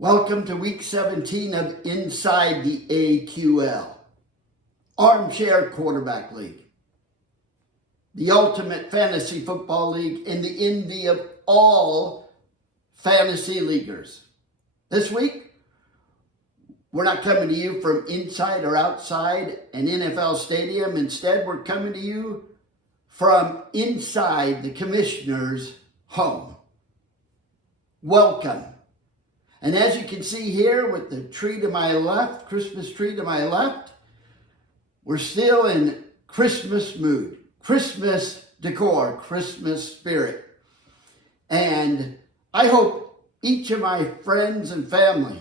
Welcome to week 17 of Inside the AQL, Armchair Quarterback League, the ultimate fantasy football league and the envy of all fantasy leaguers. This week, we're not coming to you from inside or outside an NFL stadium. Instead, we're coming to you from inside the commissioner's home. Welcome. And as you can see here with the tree to my left, Christmas tree to my left, we're still in Christmas mood, Christmas decor, Christmas spirit. And I hope each of my friends and family,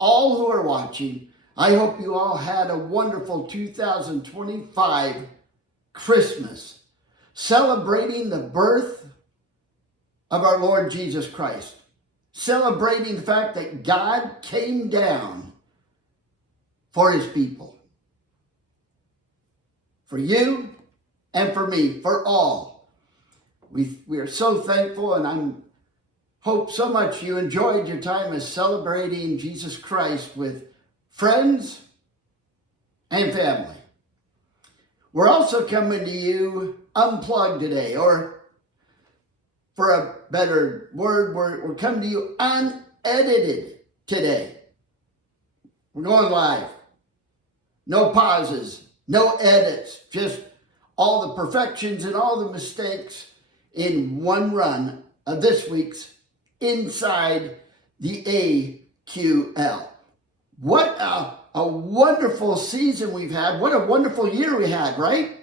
all who are watching, I hope you all had a wonderful 2025 Christmas, celebrating the birth of our Lord Jesus Christ. Celebrating the fact that God came down for his people. For you and for me, for all. We are so thankful, and I hope so much you enjoyed your time as celebrating Jesus Christ with friends and family. We're also coming to you unplugged today, or for a better word, we're coming to you unedited today. We're going live. No pauses, no edits, just all the perfections and all the mistakes in one run of this week's Inside the AQL. What a wonderful season we've had. What a wonderful year we had, right?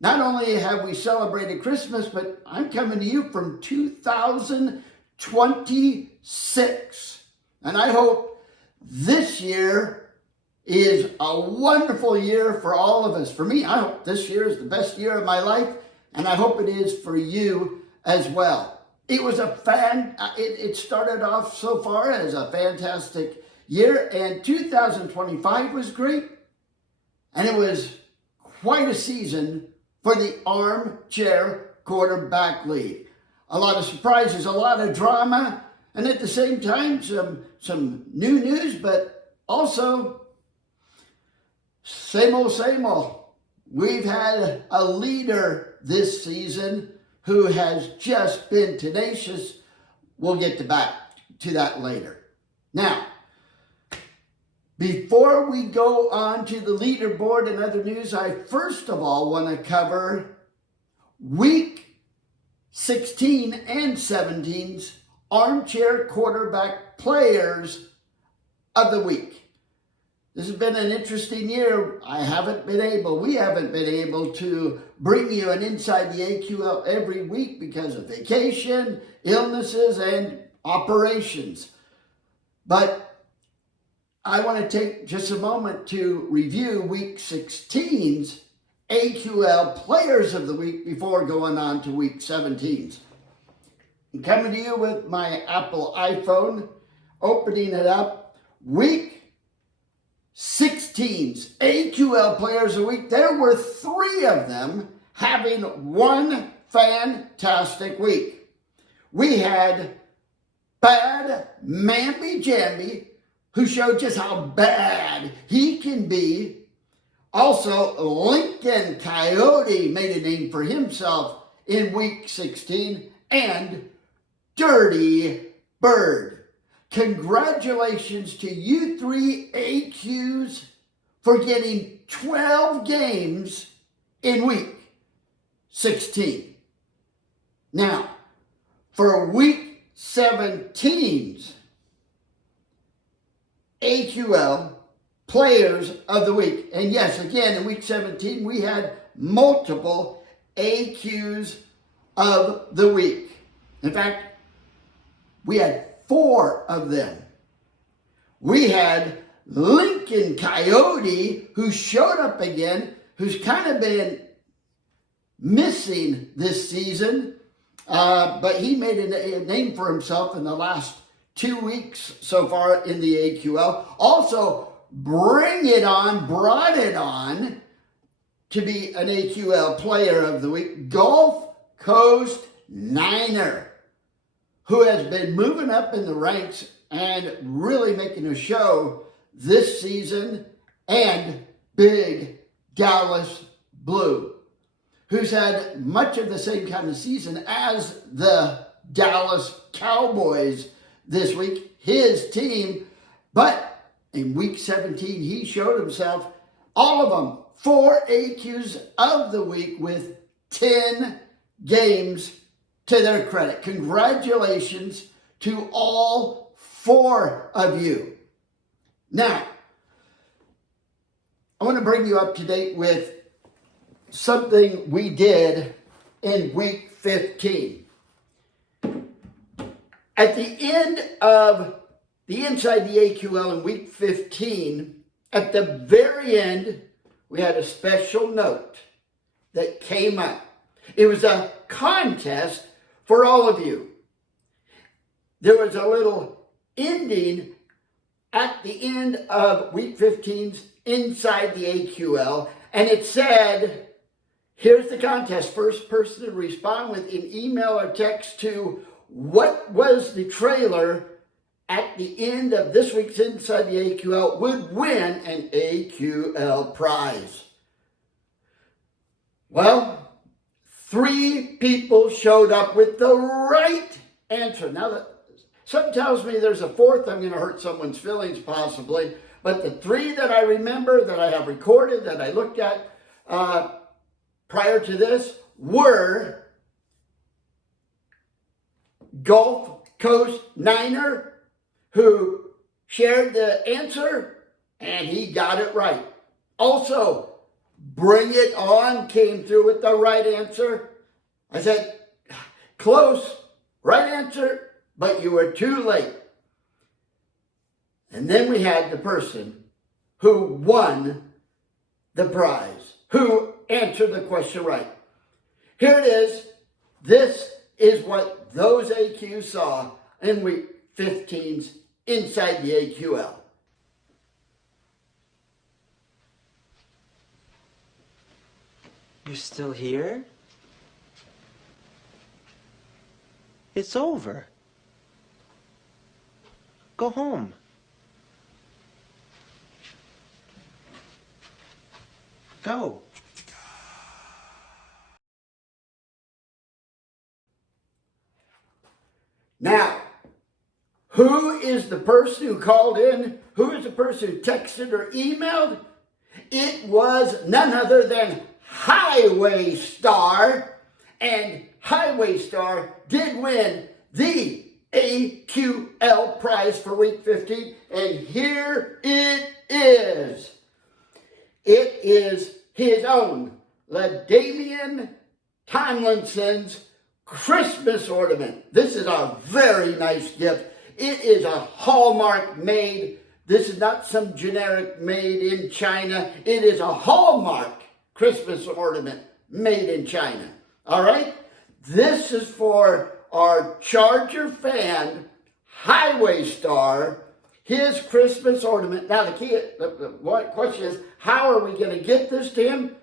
Not only have we celebrated Christmas, but I'm coming to you from 2026. And I hope this year is a wonderful year for all of us. For me, I hope this year is the best year of my life, and I hope it is for you as well. It was it started off so far as a fantastic year, and 2025 was great, and it was quite a season for the Armchair Quarterback League. A lot of surprises, a lot of drama, and at the same time, some new news, but also same old. We've had a leader this season who has just been tenacious. We'll get back to that later. Now, before we go on to the leaderboard and other news, I first of all want to cover week 16 and 17's Armchair Quarterback Players of the Week. This has been an interesting year. We haven't been able to bring you an Inside the AQL every week because of vacation, illnesses, and operations. But I want to take just a moment to review week 16's AQL Players of the Week before going on to week 17's. I'm coming to you with my Apple iPhone, opening it up. Week 16's AQL Players of the Week. There were 3 of them having one fantastic week. We had Bad Mamby Jamby, who showed just how bad he can be. Also, Lincoln Coyote made a name for himself in week 16, and Dirty Bird. Congratulations to you 3 AQs for getting 12 games in week 16. Now, for week 17's AQL Players of the Week. And yes, again, in week 17, we had multiple AQs of the week. In fact, we had 4 of them. We had Lincoln Coyote, who showed up again, who's kind of been missing this season, but he made a name for himself in the last 2 weeks so far in the AQL. Also, brought it on to be an AQL Player of the Week, Gulf Coast Niner, who has been moving up in the ranks and really making a show this season, and Big Dallas Blue, who's had much of the same kind of season as the Dallas Cowboys this week, his team. But in week 17, he showed himself, all of them, 4 AQs of the week with 10 games to their credit. Congratulations to all 4 of you. Now, I want to bring you up to date with something we did in week 15. At the end of the Inside the AQL in week 15, at the very end, we had a special note that came up. It was a contest for all of you. There was a little ending at the end of week 15's Inside the AQL, and it said, here's the contest. First person to respond with an email or text to what was the trailer at the end of this week's Inside the AQL would win an AQL prize. Well, 3 people showed up with the right answer. Now, that something tells me there's a 4th. I'm going to hurt someone's feelings possibly. But the 3 that I remember, that I have recorded, that I looked at prior to this were Gulf Coast Niner, who shared the answer, and he got it right. Also, Bring It On came through with the right answer. I said, close, right answer, but you were too late. And then we had the person who won the prize, who answered the question right. Here it is. This is what those AQs saw in week 15's Inside the AQL. You're still here? It's over. Go home. Go. Now, who is the person who called in? Who is the person who texted or emailed? It was none other than Highway Star. And Highway Star did win the AQL prize for week 15. And here it is. It is his own LaDainian Tomlinson's Christmas ornament. This is a very nice gift. It is a Hallmark made. This is not some generic made in China. It is a Hallmark Christmas ornament made in China. All right? This is for our Charger fan, Highway Star, his Christmas ornament. Now, the question is, how are we going to get this to him?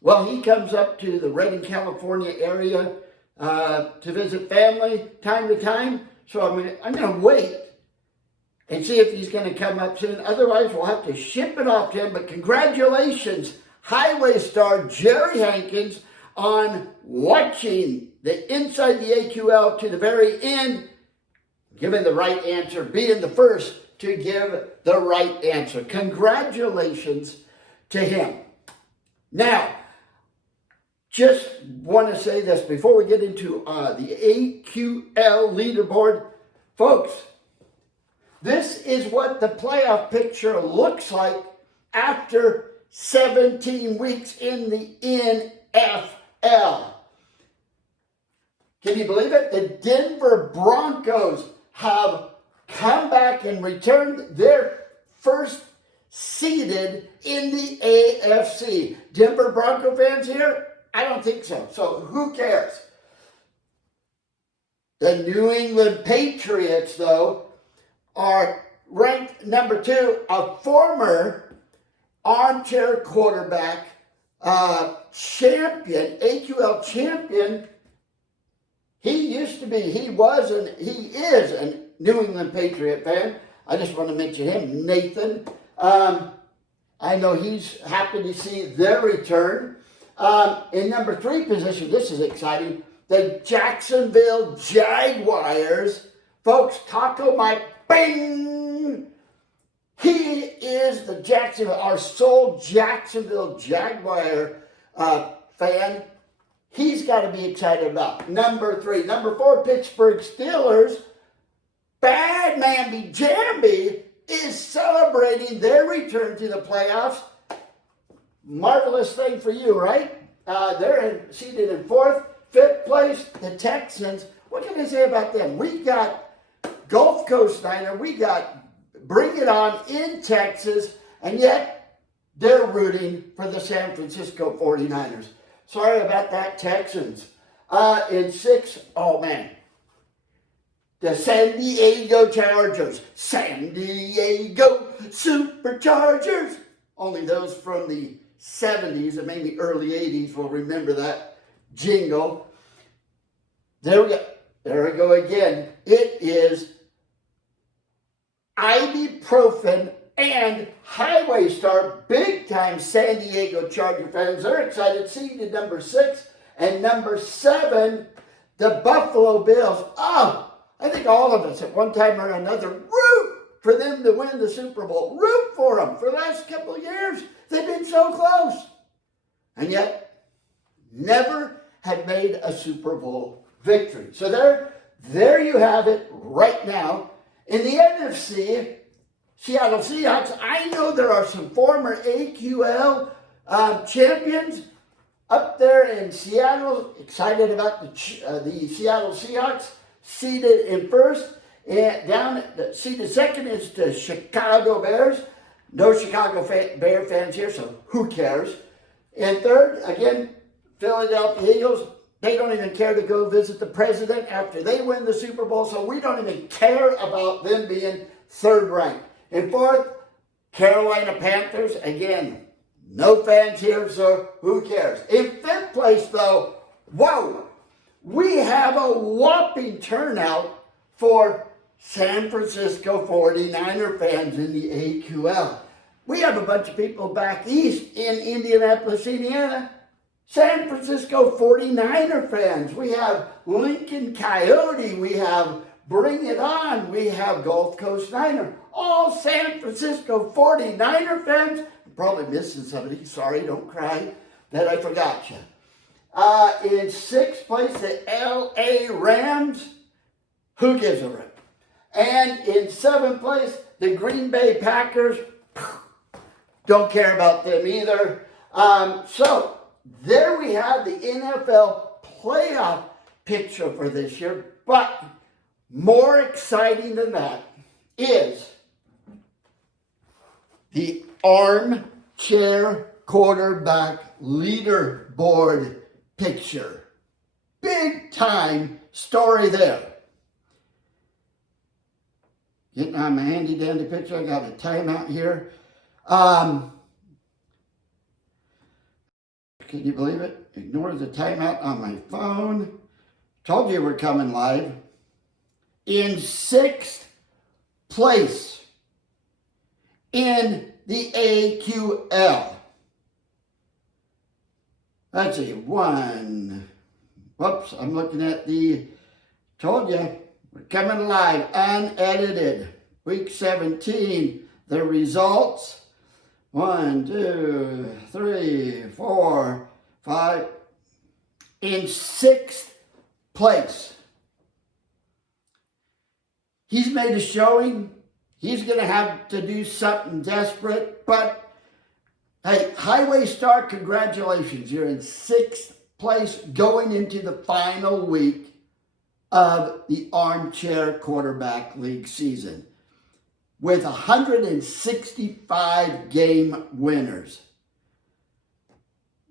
Well, he comes up to the Redding, California area to visit family time to time. So I'm going to wait and see if he's going to come up soon. Otherwise, we'll have to ship it off to him. But congratulations, Highway Star Jerry Hankins, on watching the Inside the AQL to the very end, giving the right answer, being the first to give the right answer. Congratulations to him. Now, just want to say this before we get into the AQL leaderboard. Folks, this is what the playoff picture looks like after 17 weeks in the NFL. Can you believe it? The Denver Broncos have come back and returned their first seeded in the AFC. Denver Bronco fans here? I don't think so. So who cares? The New England Patriots, though, are ranked number 2. A former Armchair quarterback, champion, AQL champion. He is an New England Patriot fan. I just want to mention him, Nathan. I know he's happy to see their return. In number 3 position, this is exciting, the Jacksonville Jaguars. Folks, Taco Mike, bing! He is our sole Jacksonville Jaguar fan. He's got to be excited about. Number 3. Number 4, Pittsburgh Steelers. Bad Mamby Jamby is celebrating their return to the playoffs. Marvelous thing for you, right? They're seated in 4th. 5th place, the Texans. What can I say about them? We got Gulf Coast Niner. We got Bring It On in Texas. And yet, they're rooting for the San Francisco 49ers. Sorry about that, Texans. In 6th, oh man. The San Diego Chargers. San Diego Superchargers. Only those from the 70s and maybe early 80s will remember that jingle. There we go. There we go again. It is ibuprofen and Highway Star, big time San Diego Charger fans. They're excited. Seeded number 6 and number 7, the Buffalo Bills. Oh, I think all of us at one time or another root for them to win the Super Bowl. Root for them. For the last couple of years, they've been so close. And yet, never had made a Super Bowl victory. So there you have it right now. In the NFC, Seattle Seahawks, I know there are some former AQL champions up there in Seattle, excited about the Seattle Seahawks, seated in 1st. And seated 2nd is the Chicago Bears. No Chicago Bear fans here, so who cares? And 3rd, again, Philadelphia Eagles. They don't even care to go visit the president after they win the Super Bowl, so we don't even care about them being 3rd ranked. In 4th, Carolina Panthers. Again, no fans here, so who cares? In 5th place, though, whoa, we have a whopping turnout for San Francisco 49er fans in the AQL. We have a bunch of people back east in Indianapolis, Indiana. San Francisco 49er fans. We have Lincoln Coyote. We have Bring It On. We have Gulf Coast Niner. All San Francisco 49er fans. I'm probably missing somebody. Sorry, don't cry that I forgot you. In 6th place, the LA Rams. Who gives a rip? And in 7th place, the Green Bay Packers. Don't care about them either. So there we have the NFL playoff picture for this year. But more exciting than that is the Armchair Quarterback Leaderboard picture. Big time story there. Getting on my handy dandy picture. I got a timeout here. Can you believe it? Ignore the timeout on my phone. Told you we're coming live. In 6th place in the AQL. Let's see, whoops, I'm looking at told you, we're coming live, unedited. Week 17, the results. 1, 2, 3, 4, 5. In 6th place. He's made a showing. He's going to have to do something desperate. But, hey, Highway Star, congratulations. You're in 6th place going into the final week of the Armchair Quarterback League season with 165 game winners.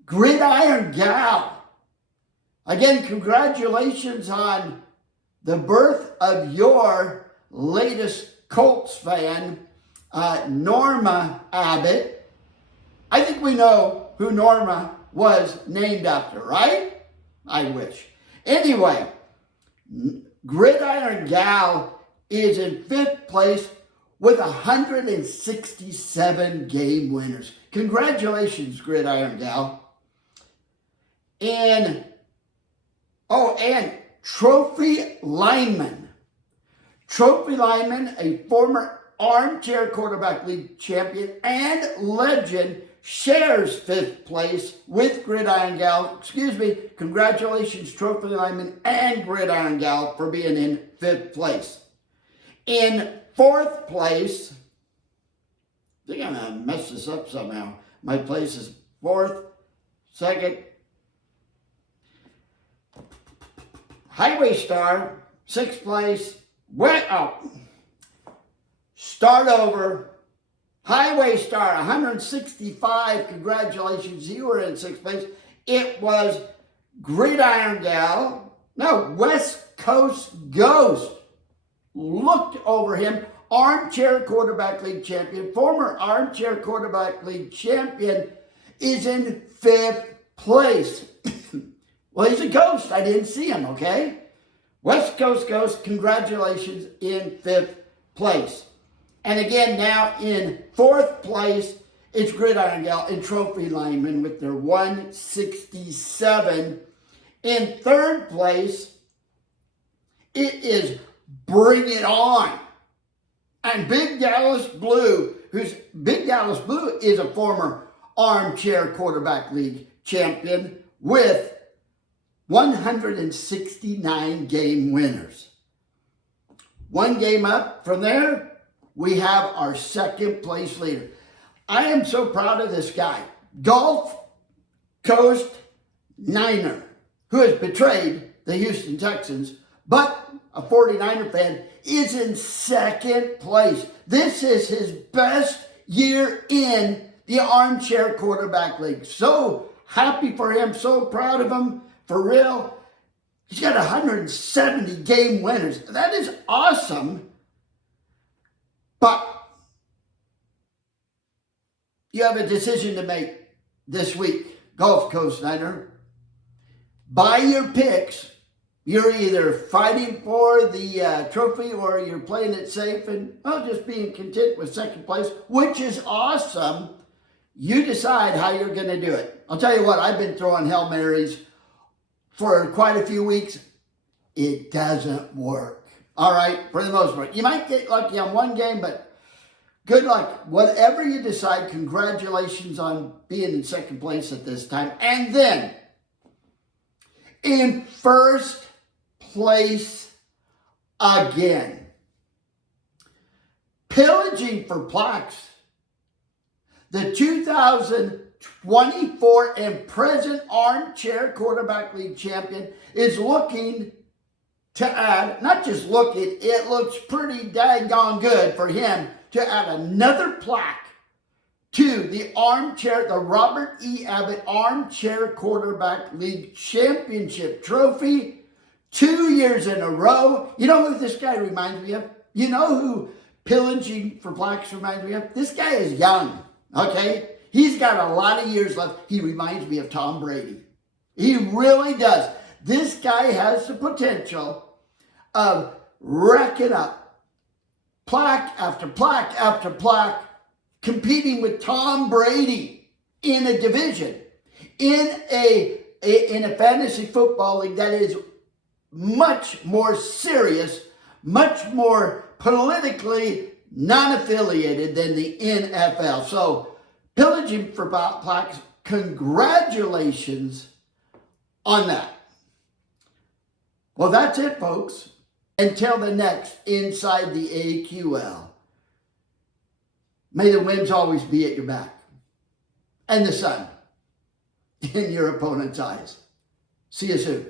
Gridiron Gal. Again, congratulations on the birth of your latest Colts fan, Norma Abbott. I think we know who Norma was named after, right? I wish. Anyway, Gridiron Gal is in 5th place with 167 game winners. Congratulations, Gridiron Gal. And Trophy Lineman. Trophy Lineman, a former Armchair Quarterback League champion and legend, shares 5th place with Gridiron Gal. Congratulations, Trophy Lineman and Gridiron Gal, for being in 5th place. In 4th place, I think I'm going to mess this up somehow. My place is 4th, 2nd. Highway Star, 6th place. Start over. Highway Star, 165. Congratulations, you were in 6th place. It was Gridiron Gal. No, West Coast Ghost. Looked over him. Armchair Quarterback League champion, former Armchair Quarterback League champion, is in 5th place. Well, he's a ghost. I didn't see him, okay? West Coast Ghost, congratulations, in 5th place. And again, now in 4th place, it's Gridiron Gal and Trophy Lineman with their 167. In 3rd place, it is Bring It On. And Big Dallas Blue is a former Armchair Quarterback League champion with 169 game winners. One game up from there, we have our 2nd place leader. I am so proud of this guy, Gulf Coast Niner, who has betrayed the Houston Texans, but a 49er fan, is in 2nd place. This is his best year in the Armchair Quarterback League. So happy for him, so proud of him, for real. He's got 170 game winners. That is awesome. But you have a decision to make this week, Gulf Coast Niner. By your picks, you're either fighting for the trophy or you're playing it safe and just being content with 2nd place, which is awesome. You decide how you're going to do it. I'll tell you what, I've been throwing Hail Marys for quite a few weeks. It doesn't work. All right, for the most part. You might get lucky on one game, but good luck. Whatever you decide, congratulations on being in 2nd place at this time. And then, in 1st place again, pillaging for plaques, the 2024 and present Armchair Quarterback League champion is looking to add, not just looking, it looks pretty daggone good for him to add another plaque to the Robert E. Abbott Armchair Quarterback League Championship trophy 2 years in a row. You know who this guy reminds me of? You know who pillaging for plaques reminds me of? This guy is young, okay? He's got a lot of years left. He reminds me of Tom Brady. He really does. This guy has the potential of racking up plaque after plaque after plaque, competing with Tom Brady in a division, in a fantasy football league that is much more serious, much more politically non-affiliated than the NFL. So, pillaging for plaques, congratulations on that. Well, that's it, folks. Until the next Inside the AQL. May the winds always be at your back and the sun in your opponent's eyes. See you soon.